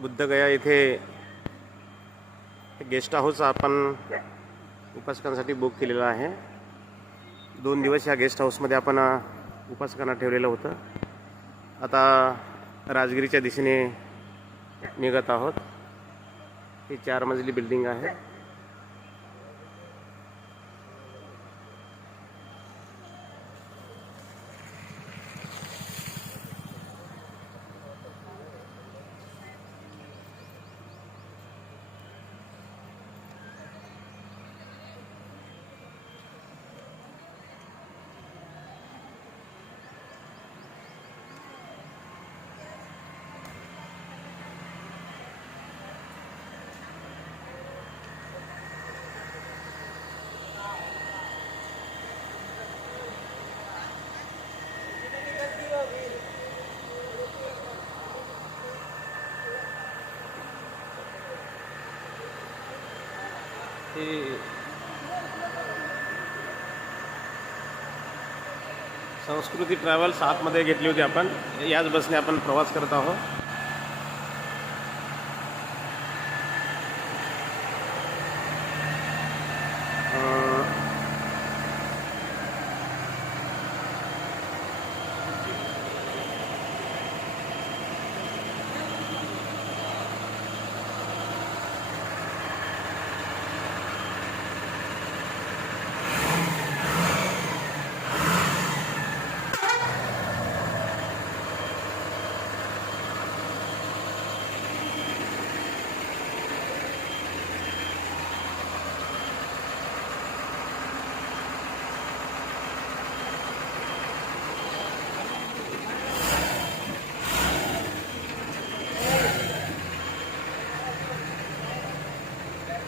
बुद्धगया येथे guest house आपण उपासकांसाठी book केलेलं आहे. दोन दिवस या गेस्ट हाऊसमध्ये आपण उपासकांना ठेवलेलं होतं. आता राजगिरीच्या दिशेने निघत आहोत. ही चार मजली बिल्डिंग आहे ही संस्कृती ट्रॅव्हल्स आतमध्ये घेतली होती आपण. याच बसने आपण प्रवास करत आहोत.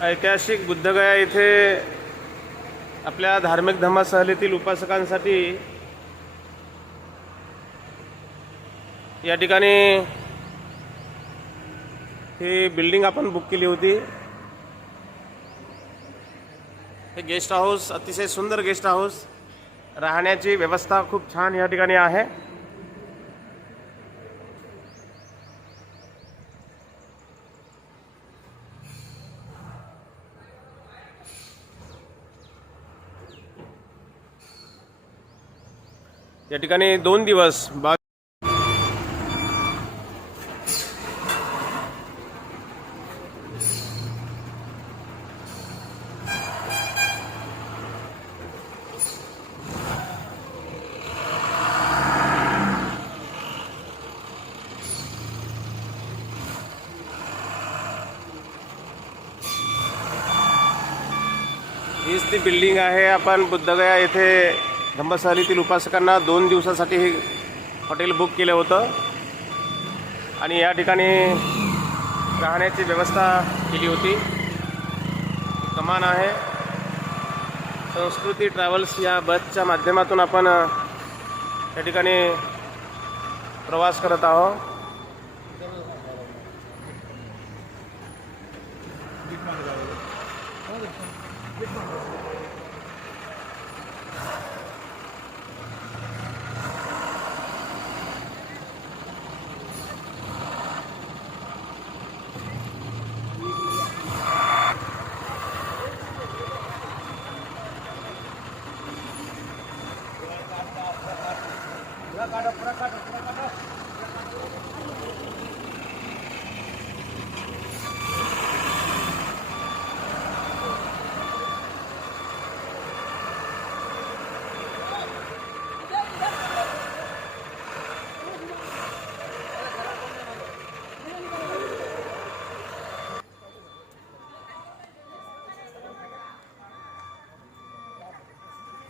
ऐतिहासिक बुद्धगया येथे आपल्या धार्मिक धर्मा सहलीतील उपासकांसाठी या ठिकाणी ही बिल्डिंग आपण बुक केली होती. हे गेस्ट हाऊस अतिशय सुंदर गेस्ट हाऊस राहण्याची व्यवस्था खूप छान या ठिकाणी आहे. या ठिकाणी दोन दिवस बा बिल्डिंग आहे आपण बुद्धगया येथे धम्मसहलीतील उपासकांना दोन दिवसासाठी हे हॉटेल बुक केलं होतं. आणि या ठिकाणी राहण्याची व्यवस्था केली होती. कमान आहे. संस्कृती ट्रॅव्हल्स या बसच्या माध्यमातून आपण या ठिकाणी प्रवास करत आहोत.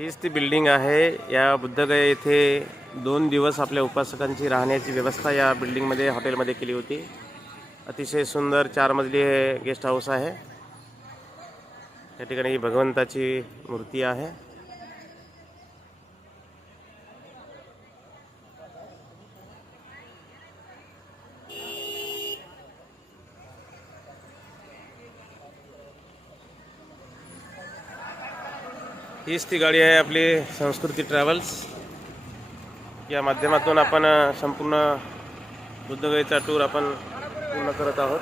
हीच ती बिल्डिंग आहे. या बुद्धगया येथे दोन दिवस आपल्या उपासकांची राहण्याची व्यवस्था या बिल्डिंगमध्ये हॉटेलमध्ये केली होती. अतिशय सुंदर चार मजली हे गेस्ट हाऊस आहे. या ठिकाणी ही भगवंताची मूर्ती आहे. हीच ती गाडी आहे आपली संस्कृती ट्रॅव्हल्स. या माध्यमातून आपण संपूर्ण बुद्धगयीचा टूर आपण पूर्ण करत आहोत.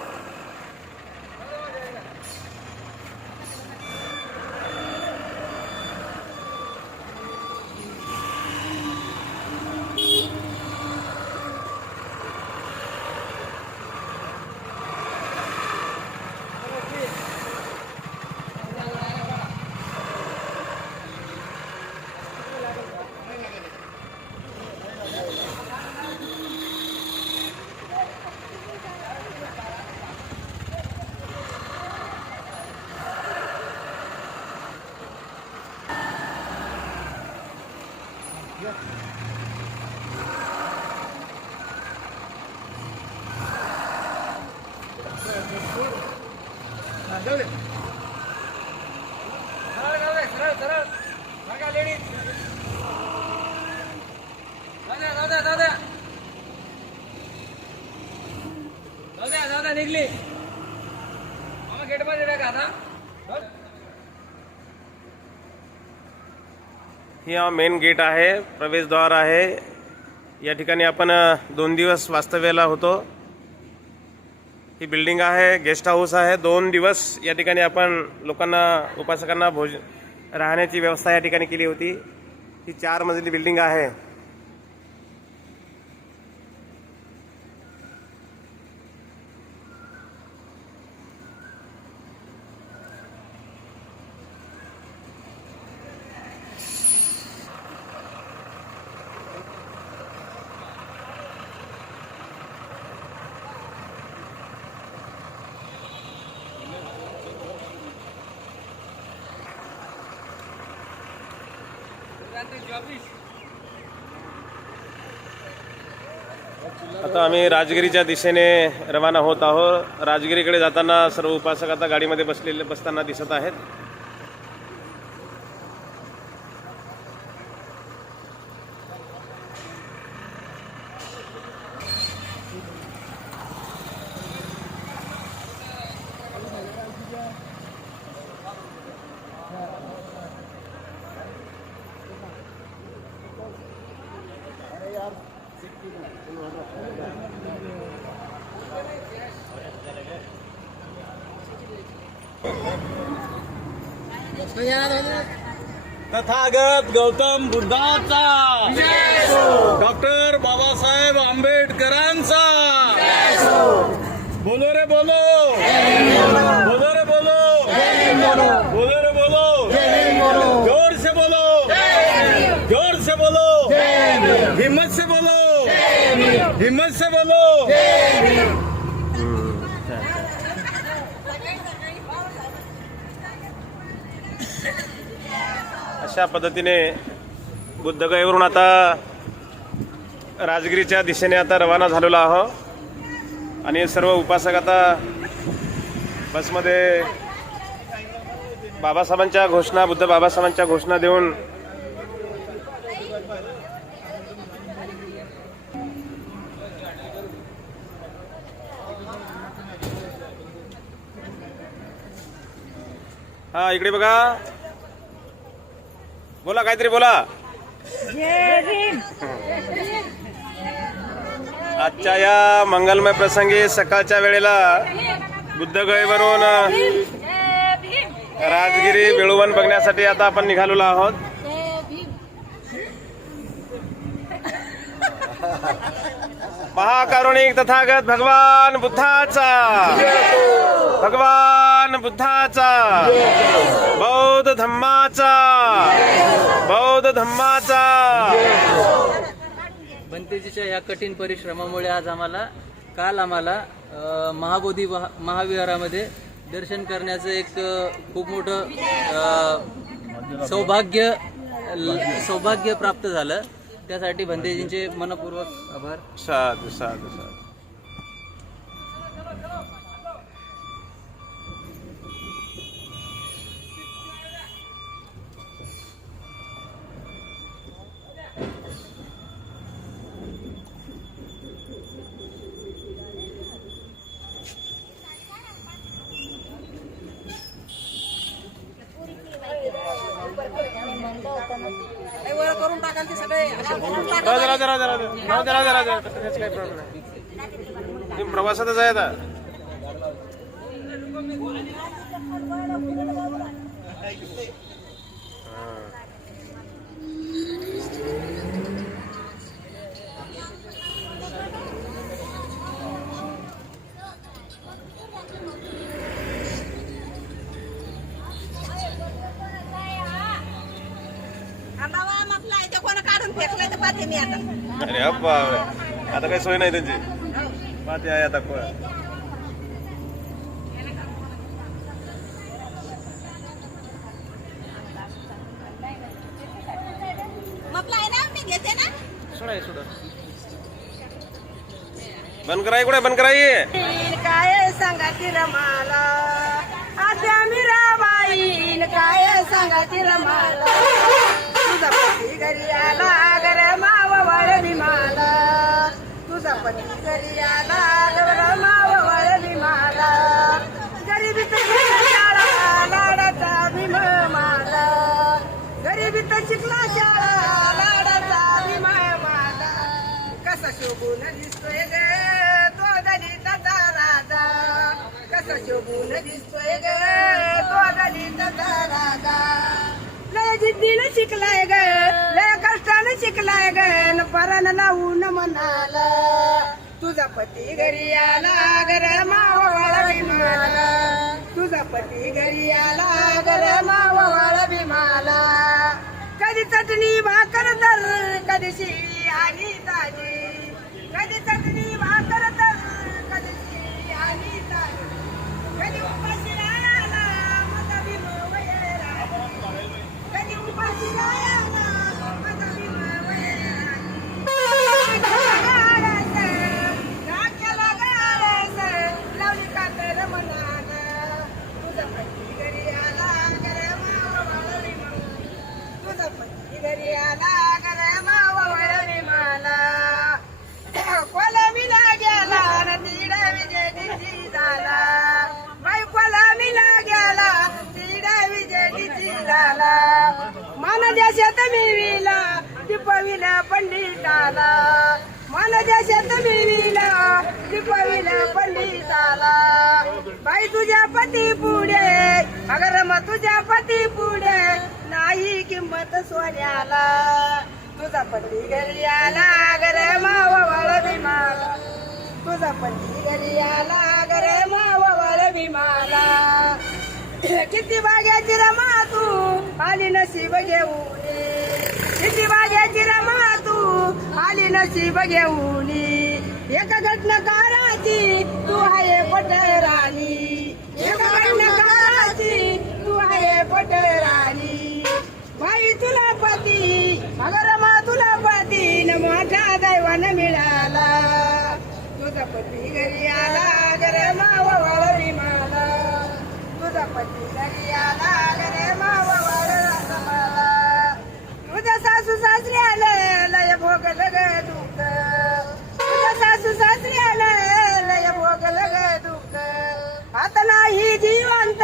निघली. गेटमध्ये टाका आता. ही हा मेन गेट आहे प्रवेशद्वार आहे. या ठिकाणी आपण दोन दिवस वास्तव्याला होतो. ही बिल्डिंग आहे गेस्ट हाऊस आहे. दोन दिवस या ठिकाणी आपण लोकांना उपासकांना भोज राहण्याची व्यवस्था या ठिकाणी केली होती. ही चार मजली बिल्डिंग आहे. आता आम्ही राजगिरीच्या दिशेने रवाना होत आहोत. राजगिरीकडे जाताना सर्व उपासक आता गाडीमध्ये बसलेले बसताना दिसत आहेत. तथागत गौतम बुद्धाचा। डॉक्टर बाबासाहेब आंबेडकरांचा। बोलो रे बोलो। बोलो रे बोलो। बोलो रे बोलो। ज़ोर से बोलो। ज़ोर से बोलो। हिम्मत से बोलो। हिम्मत से बोलो। अशा पद्धतीने बुद्धगयवरून आता राजगिरीच्या दिशेने आता रवाना झालेलो आहो आणि सर्व उपासक आता बसमध्ये बाबासाहेबांच्या घोषणा बुद्ध बाबासाहेबांच्या घोषणा देऊन हा इकडे बघा. बोला काहीतरी बोला. आजच्या या मंगलमय प्रसंगी सकाळच्या वेळेला बुद्धगळीवरून राजगिरी वेळुवन बघण्यासाठी आता आपण निघालेलो आहोत. महाकारुणिक तथागत भगवान बुद्धाचा. भगवान बुद्धाचा बौद्ध धम्माचा बौद्ध धम्माचा. बनतेजीच्या या कठीण परिश्रमामुळे आज आम्हाला काल आम्हाला महाबोधी वहा- महाविहारामध्ये दर्शन करण्याचं एक खूप मोठं सौभाग्य सौभाग्य प्राप्त झालं. त्यासाठी भंतेजींचे मनपूर्वक आभार. साधू साधू साधू. राजा राजा त्याच काही प्रॉब्लेम नाही. तुम्ही प्रवासातच आहे आता. बाबा मग ते कोण काढून फेकलं तर पाहते मी आता. अरे बापरे. आता काही सोय नाही त्यांची. पाहते आहे आता कोण. मग आहे ना मी घेते ना. सोडा हे सोडा. बंद कराय कुठे बंद कराय काय सांगाती रमाला? आता मीराबाईन काय सांगाती रमाला? तुझा पती घरी आला गर माव वळ भीमाला तुझा पती घरी आला गर माव वळ भीमाला गरिबीत शाळा लाडाचा भीम माला. गरिबीत शिकला शाळा लाडाचा भीम माला. कसा शोभून दिसतोय ग तो दलिताचा राजा. कसा शोभून दिसतोय ग तो दलिताचा जिद्दीनं शिकलाय ग. लय कष्टानं शिकलाय ग. न परान लावून म्हणाला तुझा पती घरी आला गर मावळ भीमाला तुझा पती घरी आला गर मावळ भीमाला कधी चटणी भाकर दर कधी शिळी आणि ताजी. मिळविला टिपविला पंडिताला. मन देशात मिळविला टिपविला पंडिताला. बाई तुझ्या पती पुढे अगर मग तुझ्या पती पुढे नाही किंमत सोन्याला. तुझा पती घरी आला अगर माव वळ भीमाला तुझा पती घरी आला अगर माव वळ भीमाला किती बाग्याची रमा तू आली नशीब घेऊन. किती बाग्याची रमा तू? आली नशीब घेऊन. एक घटनाकाराची तू आहे पटराणी. एका घटनाकाराची तू आहे पटराणी. बाई तुला पती अगर मा तुला पती न मोठा दैवान मिळाला. तुझा पती घरी आला गर माव वळरी मला. तुझा पती घरी आला गर माव तुझ्या सासू सासरी आलं लय भोग लग दुःख. तुझ्या सासू सासरी आलं लय भोग लग दुःख. आता नाही जीवंत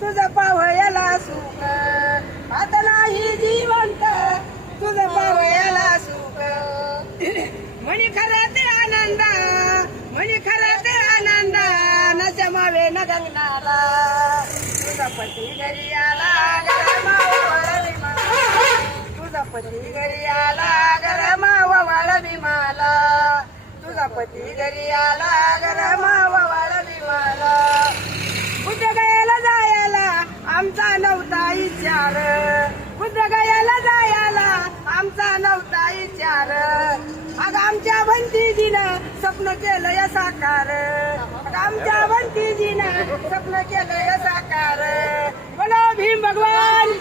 तुझं पावयाला सुख. आता नाही जीवंत तुझं पावयाला सुख. म्हणी खरं ते आनंद म्हणी खरं ते आनंद न जमावे न गंगनाला तुझा पती घरी आला गरमावा वळली मला. तुझा पती घरी आला गरमावा वळली भीमाला तुझा पती घरी आला गरमावा वळली मला कुठे गयाला जायला? आमचा नव्हता विचार. कुठे गयाला जायला? आमचा नव्हता विचार. अग आमच्या भंतीजीनं स्वप्न केलं या साकार आमच्या भंतीजीनं स्वप्न केलं या साकार. बोलो भीम भगवान